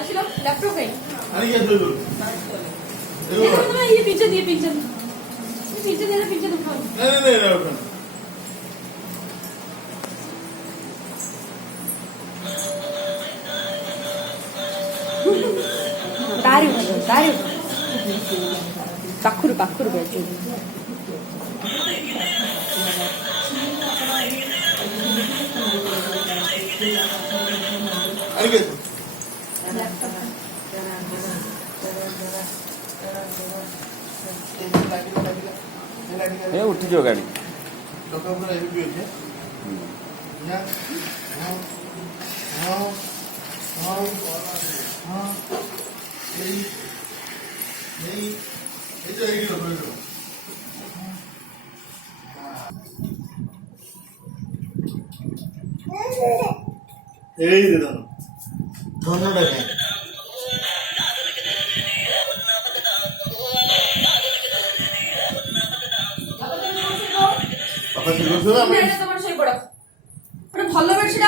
আসলো ল্যাপটপ কই আরে কি দইল ये पीछे दिए पीछे दे पीछे दिखाओ नहीं ओपन दारी पाखुर बैठे अरे क्या ए उठी जो गाड़ी लोग अपना ये भी है ना हाँ हाँ हाँ हाँ नहीं नहीं ये तो एक ही लोग এই যে ধন্যটা নেই বাবা ঠিক আছে আমি তোমার সেই বড় ভাল বেডশিট